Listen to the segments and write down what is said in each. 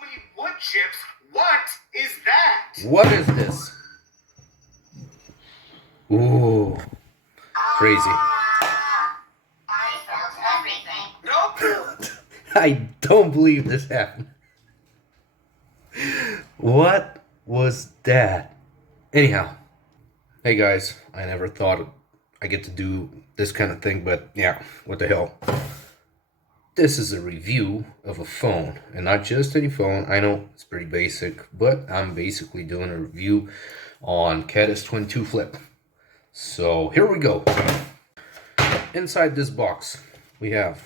many wood chips. What is that? What is this? Ooh, crazy. I felt everything. Nope. I don't believe this happened. What was that? Anyhow, hey guys, I never thought I get to do this kind of thing, but yeah, what the hell. This is a review of a phone, and not just any phone. I know it's pretty basic, but I'm basically doing a review on Cat S22 FLIP. So here we go. Inside this box, we have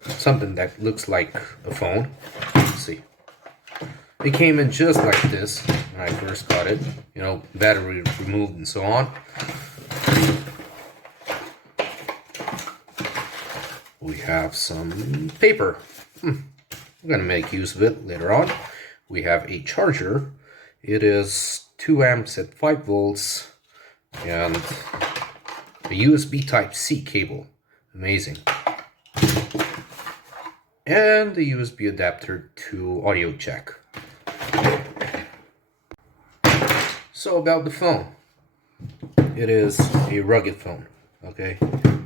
something that looks like a phone. Let's see. It came in just like this when I first got it. You know, battery removed and so on. We have some paper. I'm gonna make use of it later on. We have a charger. It is 2 amps at 5 volts and a USB Type-C cable. Amazing. And the USB adapter to audio jack. So about the phone. It is a rugged phone, okay?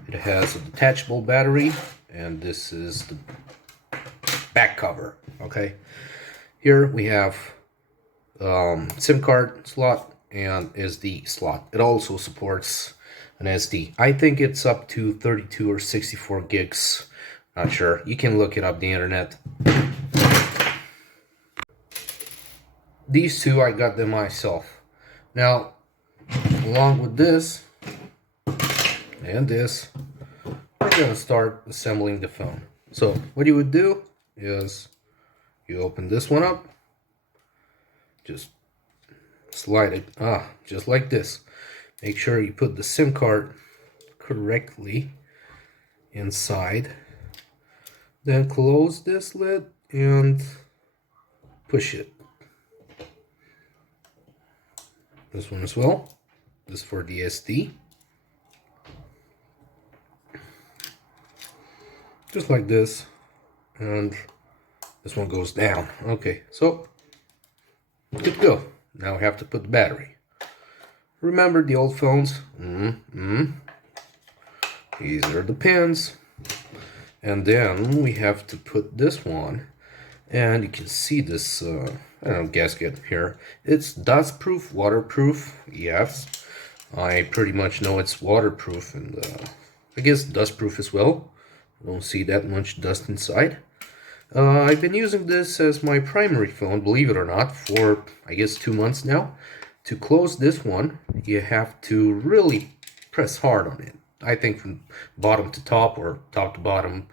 It has a detachable battery, and this is the back cover, okay? Here we have SIM card slot and SD slot. It also supports an SD. I think it's up to 32 or 64 gigs. Not sure. You can look it up on the internet. These two, I got them myself. Now, along with this and this, we're going to start assembling the phone. So, what you would do is you open this one up, just slide it, just like this. Make sure you put the SIM card correctly inside. Then close this lid and push it. This one as well. This is for the SD. Just like this. And this one goes down. Okay, so good to go. Now we have to put the battery. Remember the old phones? These are the pins. And then we have to put this one. And you can see this, I don't know, gasket here. It's dust-proof, waterproof. Yes, I pretty much know it's waterproof and I guess dust-proof as well. I don't see that much dust inside. I've been using this as my primary phone, believe it or not, for I guess 2 months now. To close this one, you have to really press hard on it. I think from bottom to top or top to bottom,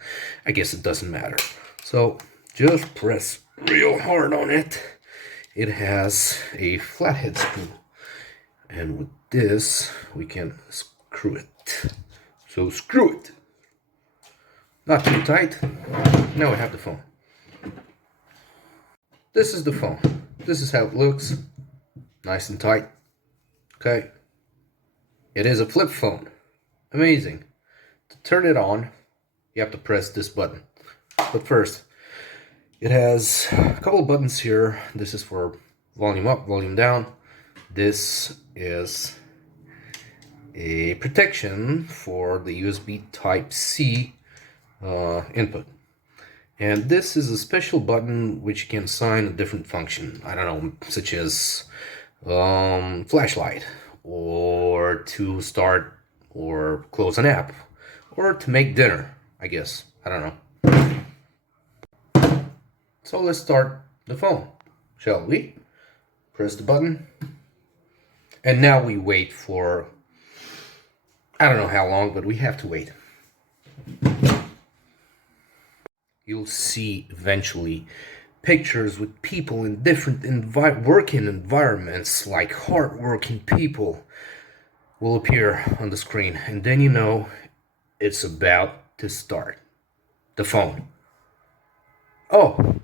I guess it doesn't matter. So just press real hard on it. It has a flathead screw. And with this, we can screw it. So screw it. Not too tight. Now we have the phone. This is the phone. This is how it looks. Nice and tight. Okay. It is a flip phone. Amazing. To turn it on, you have to press this button. But first, it has a couple of buttons here. This is for volume up, volume down. This is a protection for the USB Type-C input. And this is a special button which can assign a different function. I don't know, such as flashlight, or to start or close an app, or to make dinner, I guess. I don't know. So let's start the phone, shall we? Press the button. And now we wait for, I don't know how long, but we have to wait. You'll see eventually pictures with people in different working environments, like hard-working people, will appear on the screen. And then you know it's about to start. The phone. Oh,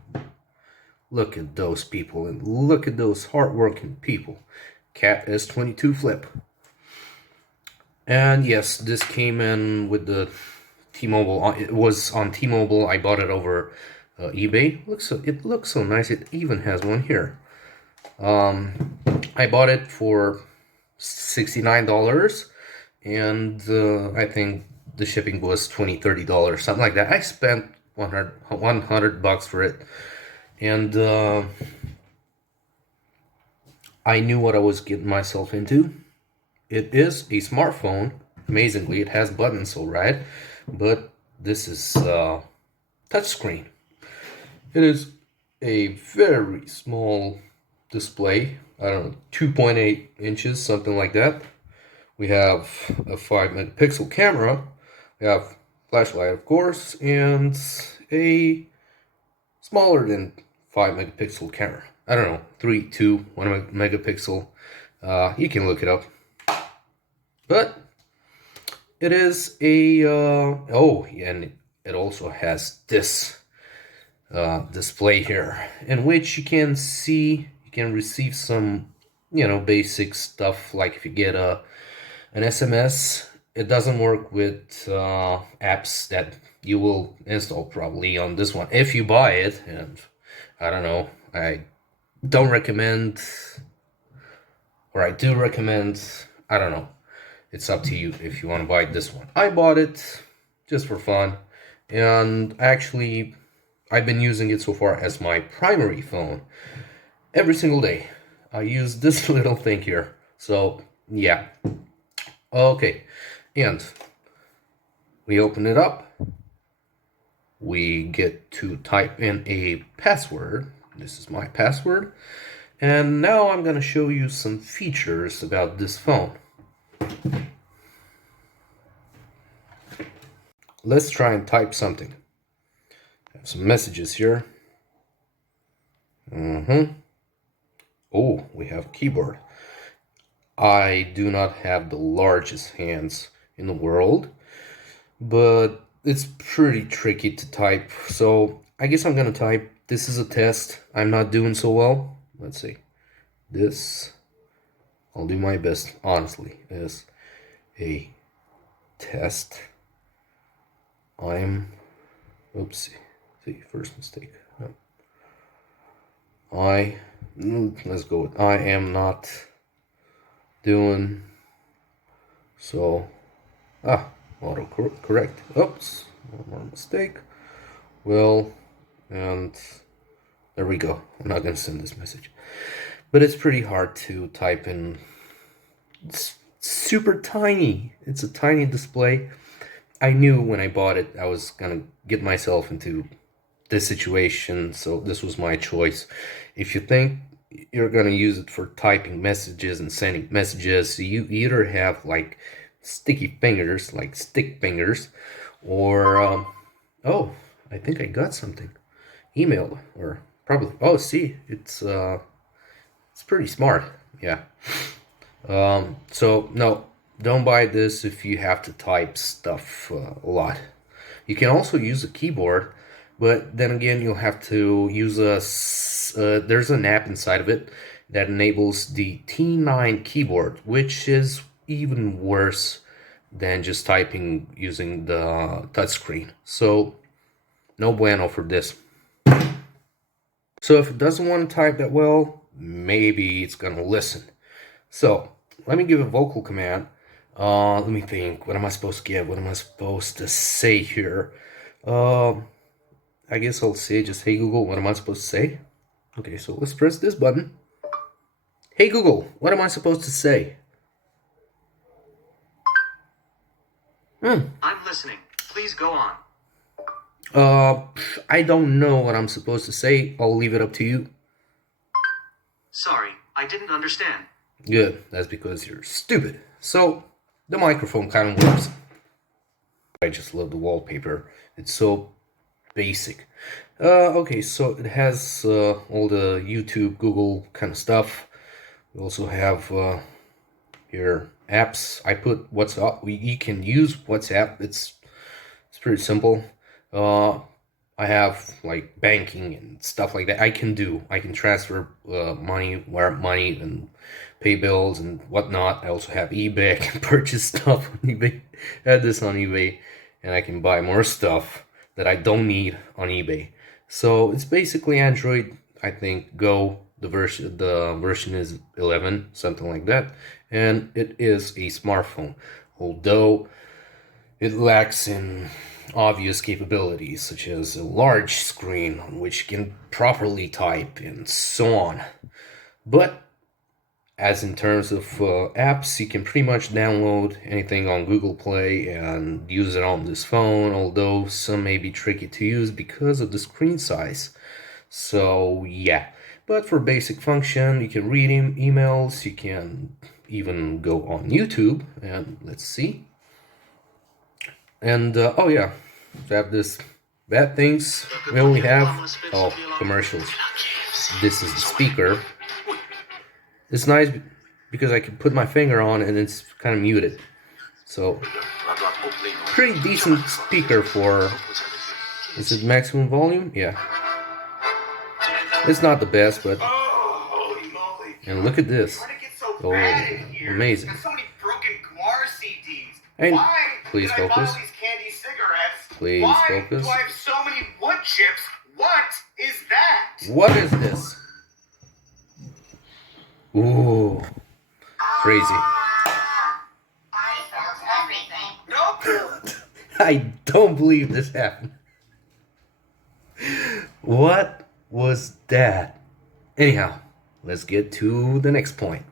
look at those people and look at those hard-working people. Cat S22 FLIP. And yes, this came in with the T-Mobile. It was on T-Mobile. I bought it over eBay. It looks so nice. It even has one here. I bought it for $69, and I think the shipping was $20-$30, something like that. I spent 100 bucks for it, and I knew what I was getting myself into. It is a smartphone. Amazingly, it has buttons, all right, but this is touchscreen. It is a very small display. I don't know, 2.8 inches, something like that. We have a 5-megapixel camera. We have flashlight, of course, and a smaller than 5-megapixel camera. I don't know, 3, 2, 1 megapixel. You can look it up. But it is a oh, and it also has this display here, in which you can see, you can receive some, you know, basic stuff, like if you get an SMS. It doesn't work with apps that you will install probably on this one if you buy it, and I don't know, I don't recommend, or I do recommend, I don't know, it's up to you if you want to buy this one. I bought it just for fun, and actually I've been using it so far as my primary phone every single day. I use this little thing here, so yeah. Okay, and we open it up. We get to type in a password. This is my password. And now I'm going to show you some features about this phone. Let's try and type something. I have some messages here. Oh, we have a keyboard. I do not have the largest hands in the world, but it's pretty tricky to type. So I guess I'm gonna type, this is a test. I'm not doing so well. Let's see. This, I'll do my best, honestly, is a test. Oopsie. See, first mistake. Let's go with, I am not doing so. Auto correct. Oops, one more mistake. Well, and there we go. I'm not gonna send this message, but it's pretty hard to type in. It's super tiny. It's a tiny display. I knew when I bought it I was gonna get myself into this situation, so this was my choice. If you think you're gonna use it for typing messages and sending messages, you either have like sticky fingers, like stick fingers, or oh, I think I got something. Email, or probably, oh, see, it's pretty smart, yeah. So no, don't buy this if you have to type stuff a lot. You can also use a keyboard, but then again, you'll have to use there's an app inside of it that enables the T9 keyboard, which is even worse than just typing using the touchscreen. So no bueno for this. So if it doesn't want to type that well, maybe it's gonna listen. So let me give a vocal command. Let me think. What am I supposed to give? What am I supposed to say here? I guess I'll say just, hey Google, what am I supposed to say? Okay, so let's press this button. Hey Google, what am I supposed to say? I'm listening. Please go on. I don't know what I'm supposed to say. I'll leave it up to you. Sorry, I didn't understand. Good, that's because you're stupid. So, the microphone kind of works. I just love the wallpaper. It's so basic. Okay, so it has all the YouTube, Google kind of stuff. We also have here apps. I put WhatsApp. You can use WhatsApp. It's pretty simple. I have like banking and stuff like that. I can transfer money, wire money, and pay bills and whatnot. I also have eBay. I can purchase stuff on eBay. I had this on eBay, and I can buy more stuff that I don't need on eBay. So it's basically Android, I think, Go. The version is 11, something like that, and it is a smartphone, although it lacks in obvious capabilities such as a large screen on which you can properly type and so on. But as in terms of apps, you can pretty much download anything on Google Play and use it on this phone, although some may be tricky to use because of the screen size. So yeah, but for basic function, you can read emails, you can even go on YouTube, and let's see. And oh yeah, we have this bad things. We only have commercials. This is the speaker. It's nice because I can put my finger on and it's kind of muted. So pretty decent speaker for, is it maximum volume? Yeah. It's not the best, but, and look at this. Oh, amazing. And please focus. Please focus. Do I have so many wood chips? What is that? What is this? Ooh, crazy. I felt everything. Nope. I don't believe this happened. What was that? Anyhow, let's get to the next point.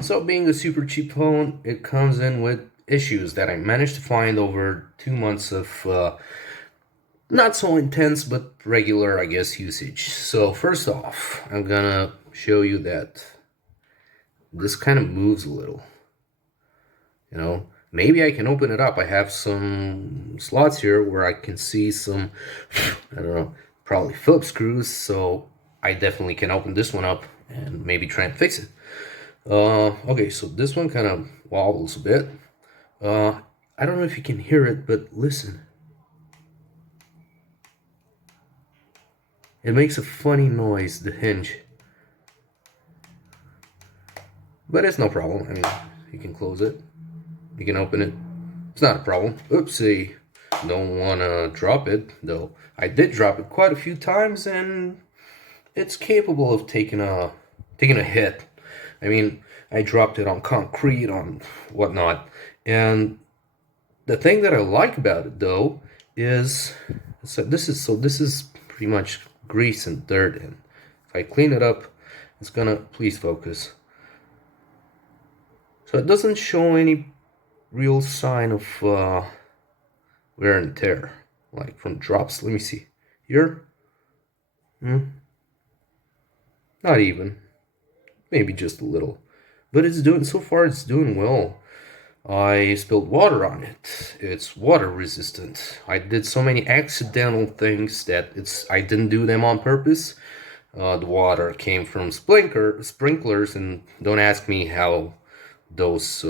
So being a super cheap phone, it comes in with issues that I managed to find over 2 months of not so intense but regular, I guess, usage. So first off, I'm gonna show you that this kind of moves a little. You know, maybe I can open it up. I have some slots here where I can see some, I don't know, probably Phillips screws, so I definitely can open this one up and maybe try and fix it. Okay, so this one kind of wobbles a bit. I don't know if you can hear it, but listen. It makes a funny noise, the hinge. But it's no problem. I mean, you can close it. You can open it. It's not a problem. Oopsie. Don't want to drop it, though. I did drop it quite a few times, and it's capable of taking a hit. I mean, I dropped it on concrete, on whatnot. And the thing that I like about it, though, is this is pretty much grease and dirt. And if I clean it up, it's gonna, please focus. So it doesn't show any real sign of wear and tear, like from drops. Let me see. Here? Not even. Maybe just a little. But it's doing, so far it's doing well. I spilled water on it. It's water resistant. I did so many accidental things that I didn't do them on purpose. The water came from sprinklers, and don't ask me how those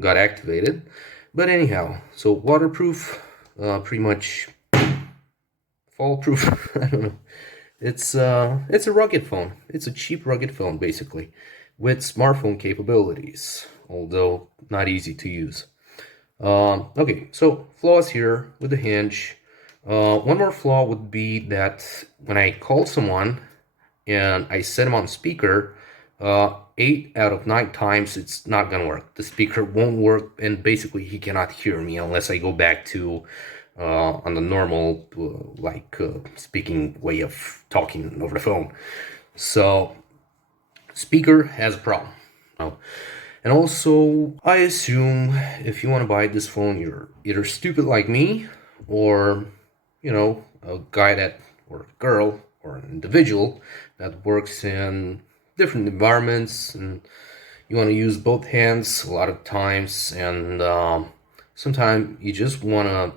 got activated. But anyhow, so waterproof, pretty much fall proof. I don't know. It's a rugged phone. It's a cheap rugged phone, basically, with smartphone capabilities, although not easy to use. Okay, so flaws here with the hinge. One more flaw would be that when I call someone and I set them on speaker, 8 out of 9 times it's not gonna work. The speaker won't work, and basically he cannot hear me unless I go back to on the normal speaking way of talking over the phone. So speaker has a problem. And also, I assume if you want to buy this phone, you're either stupid like me, or you know, a guy or a girl or an individual that works in different environments, and you want to use both hands a lot of times, and sometimes you just want to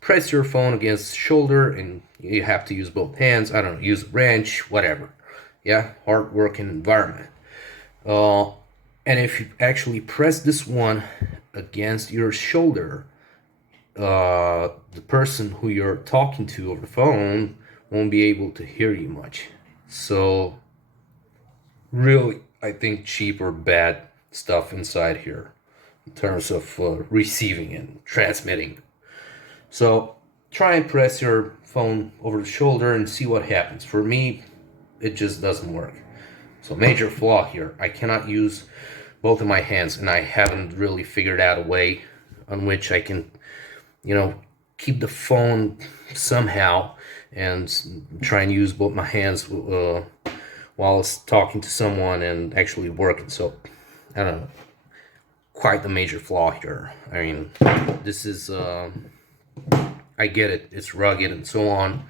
press your phone against the shoulder and you have to use both hands. I don't know, use a wrench, whatever. Yeah, hard working environment. And if you actually press this one against your shoulder, the person who you're talking to over the phone won't be able to hear you much. So really, I think cheap or bad stuff inside here in terms of receiving and transmitting. So try and press your phone over the shoulder and see what happens. For me, it just doesn't work. So major flaw here. I cannot use both of my hands, and I haven't really figured out a way on which I can, keep the phone somehow and try and use both my hands while it's talking to someone and actually working. So, I don't know. Quite a major flaw here. I mean, this is, I get it, it's rugged and so on,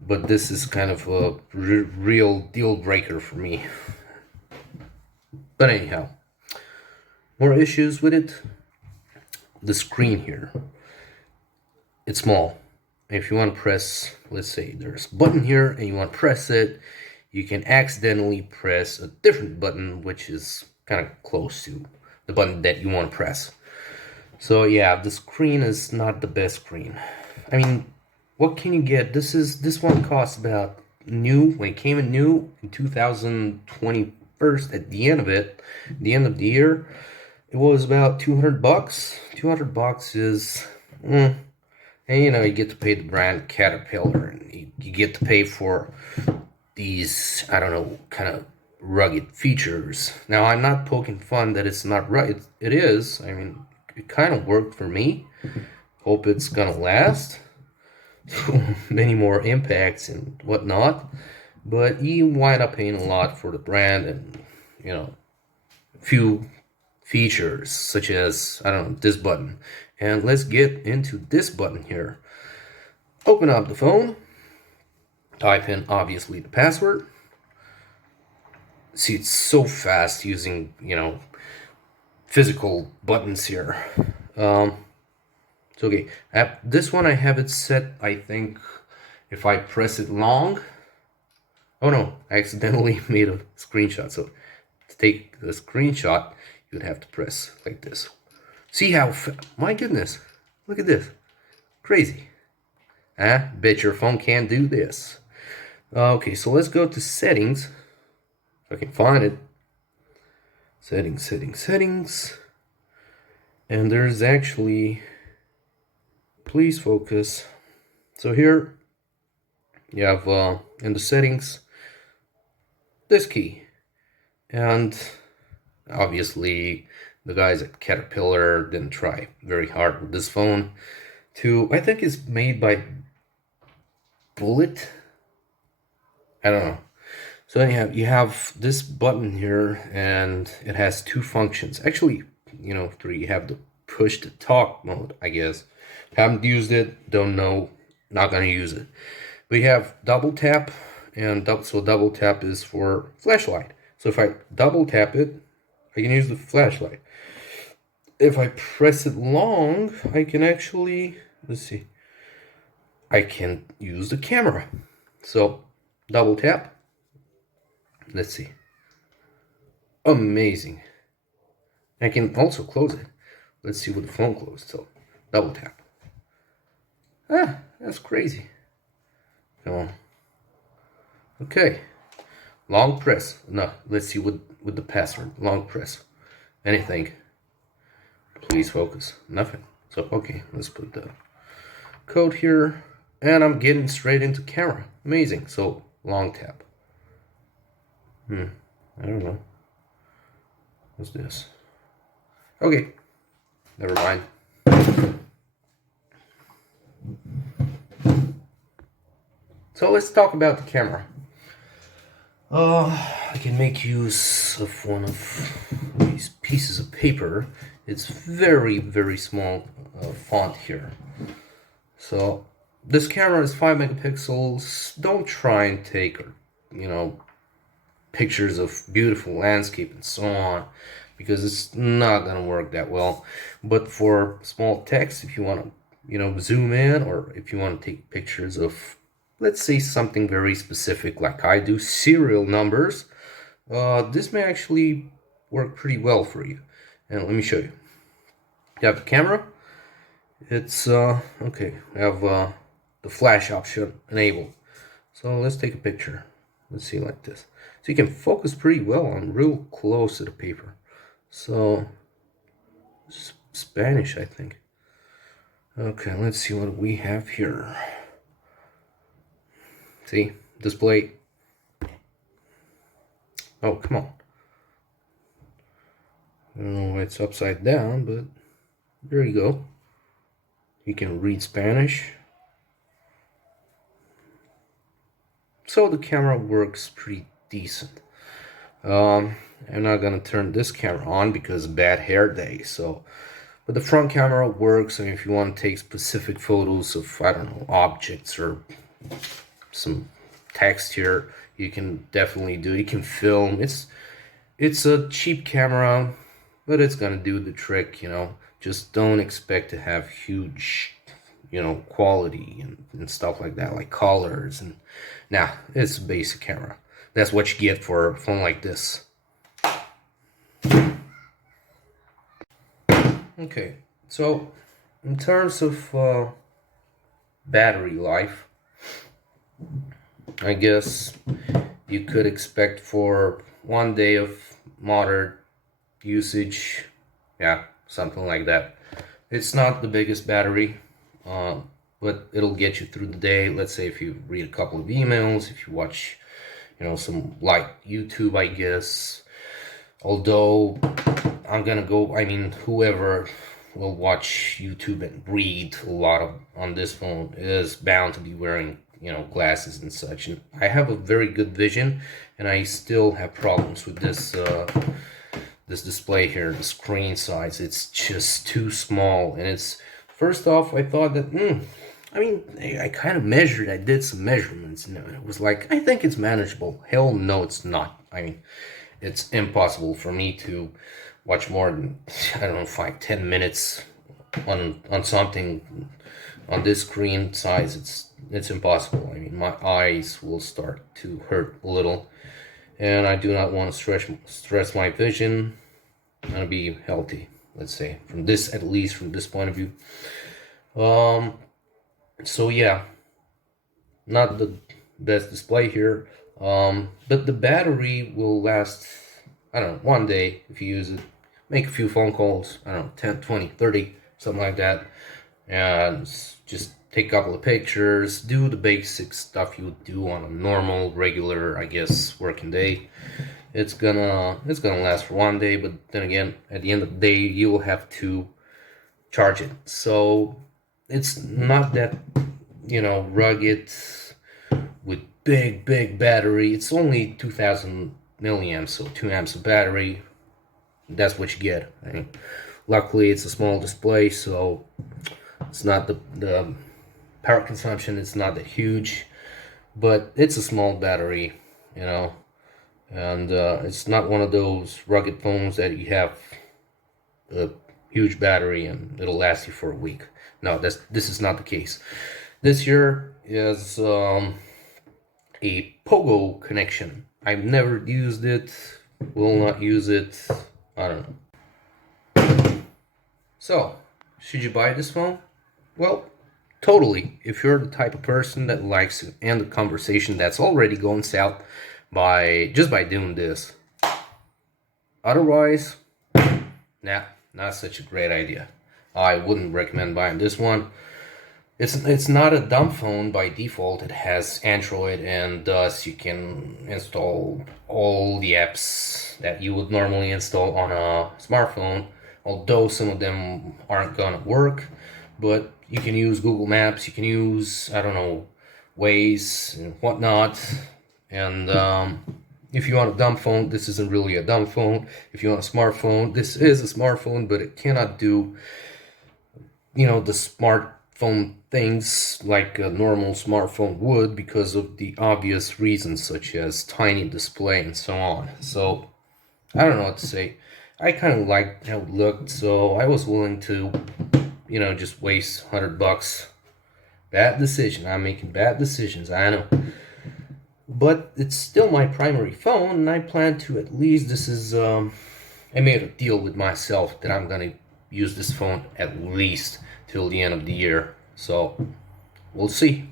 but this is kind of a real deal breaker for me. But anyhow, more issues with it. The screen here, it's small. If you want to press, let's say there's a button here and you want to press it, you can accidentally press a different button which is kind of close to the button that you want to press. So yeah, the screen is not the best screen. I mean, what can you get? This one costs about new, when it came in new in 2021, at the end of it, the end of the year, it was about $200. $200 is, and you get to pay the brand Caterpillar, and you get to pay for these, I don't know, kind of rugged features. Now, I'm not poking fun that it's not rugged. It is. I mean, it kind of worked for me. Hope it's gonna last. Many more impacts and whatnot. But you wind up paying a lot for the brand and, a few features such as, I don't know, this button. And let's get into this button here. Open up the phone. Type in, obviously, the password. See, it's so fast using, physical buttons here. It's okay. This one I have it set, I think, if I press it long. Oh no, I accidentally made a screenshot. So to take the screenshot, you'd have to press like this. See how, my goodness, look at this. Crazy. Bet your phone can't do this. Okay, so let's go to settings. If I can find it. Settings. And there's actually, please focus. So here you have in the settings this key, and obviously the guys at Caterpillar didn't try very hard with this phone. I think it's made by Bullet. I don't know. So anyhow, you have this button here, and it has two functions. Actually, three. You have the push to talk mode, I guess. Haven't used it, don't know, not gonna use it. We have double tap, and double tap is for flashlight. So if I double tap it, I can use the flashlight. If I press it long, I can actually, let's see, I can use the camera. So double tap. Let's see. Amazing. I can also close it. Let's see with the phone closed. So double tap. That's crazy. Come on. Okay. Long press. No, let's see with the password. Long press. Anything. Please focus. Nothing. So okay, let's put the code here. And I'm getting straight into camera. Amazing. So long tap. I don't know. What's this? Okay. Never mind. So let's talk about the camera. I can make use of one of these pieces of paper. It's very, very small font here. So this camera is 5 megapixels. Don't try and take, pictures of beautiful landscape and so on, because it's not gonna work that well. But for small text, if you want to, zoom in, or if you want to take pictures of, let's say, something very specific, like I do, serial numbers, this may actually work pretty well for you. And let me show you. You have the camera. It's okay. We have the flash option enabled. So let's take a picture. Let's see, like this. So you can focus pretty well on real close to the paper. So Spanish, I think. Okay, let's see what we have here. See, display. Oh, come on. Oh, it's upside down, but there you go. You can read Spanish. So the camera works pretty decent. I'm not gonna turn this camera on because bad hair day. So, but the front camera works, and if you want to take specific photos of, I don't know, objects or some text here, you can definitely do it. You can film. It's a cheap camera, but it's gonna do the trick, you know. Just don't expect to have huge, you know, quality and stuff like that, like colors. And nah, it's a basic camera. That's what you get for a phone like this. Okay, so in terms of battery life, I guess you could expect for 1 day of moderate usage, yeah, something like that. It's not the biggest battery, but it'll get you through the day. Let's say if you read a couple of emails, if you watch, you know, some light YouTube, I guess. Although I'm gonna go, I mean, whoever will watch YouTube and read a lot of on this phone is bound to be wearing, you know, glasses and such. And I have a very good vision, and I still have problems with this this display here, the screen size. It's just too small. And it's, first off, I thought that I mean, I kind of measured, I did some measurements, and it was like, I think it's manageable. Hell no, it's not. I mean, it's impossible for me to watch more than, I don't know, 5-10 minutes on something on this screen size. It's impossible. I mean, my eyes will start to hurt a little, and I do not want to stress my vision. I'm gonna be healthy, let's say, from this, at least from this point of view. So yeah, not the best display here, but the battery will last, I don't know, 1 day if you use it. Make a few phone calls, I don't know, 10, 20, 30, something like that, and just take a couple of pictures, do the basic stuff you would do on a normal, regular, I guess, working day. It's gonna last for 1 day, but then again, at the end of the day, you will have to charge it. So it's not that, you know, rugged with big battery. It's only 2000 milliamps, so 2 amps of battery. That's what you get. I mean, luckily it's a small display, so it's not the power consumption, it's not that huge, but it's a small battery, you know, and it's not one of those rugged phones that you have a huge battery and it'll last you for a week. No, this is not the case. This here is a Pogo connection. I've never used it, will not use it, I don't know. So, should you buy this phone? Well, totally. If you're the type of person that likes to end a conversation that's already going south just by doing this. Otherwise, nah, not such a great idea. I wouldn't recommend buying this one. It's not a dumb phone by default. It has Android, and thus you can install all the apps that you would normally install on a smartphone, although some of them aren't gonna work. But you can use Google Maps, you can use, I don't know, Waze and whatnot. And if you want a dumb phone, this isn't really a dumb phone. If you want a smartphone, this is a smartphone, but it cannot do, you know, the smartphone things like a normal smartphone would, because of the obvious reasons such as tiny display and so on. So I don't know what to say. I kind of liked how it looked, so I was willing to, you know, just waste $100. Bad decision. I'm making bad decisions, I know. But it's still my primary phone, and I plan to, at least, this is, I made a deal with myself that I'm gonna use this phone at least till the end of the year. So, we'll see.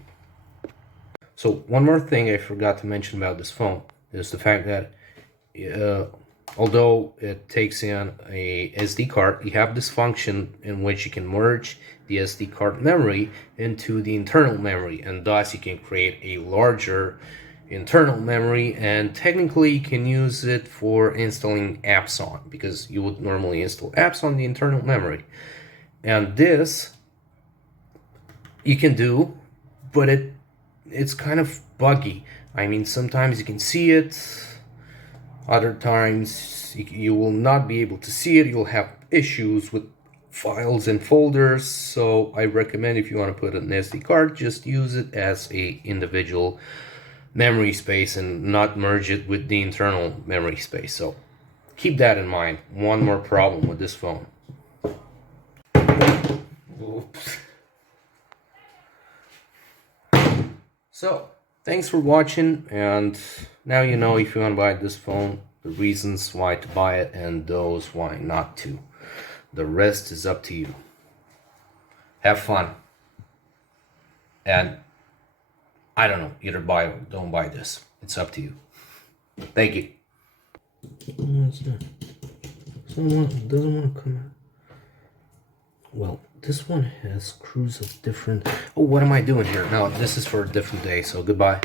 So, one more thing I forgot to mention about this phone is the fact that although it takes in a SD card, you have this function in which you can merge the SD card memory into the internal memory, and thus you can create a larger internal memory, and technically you can use it for installing apps on, because you would normally install apps on the internal memory. And this you can do, but it's kind of buggy. I mean, sometimes you can see it, other times you will not be able to see it. You'll have issues with files and folders. So I recommend, if you want to put an SD card, just use it as a individual memory space and not merge it with the internal memory space. So keep that in mind. One more problem with this phone. Oops. So thanks for watching, and now you know, if you want to buy this phone, the reasons why to buy it and those why not to. The rest is up to you. Have fun. And I don't know, either buy or don't buy this. It's up to you. Thank you. Someone doesn't want to come out. Well, this one has screws of different... Oh, what am I doing here? No, this is for a different day, so goodbye.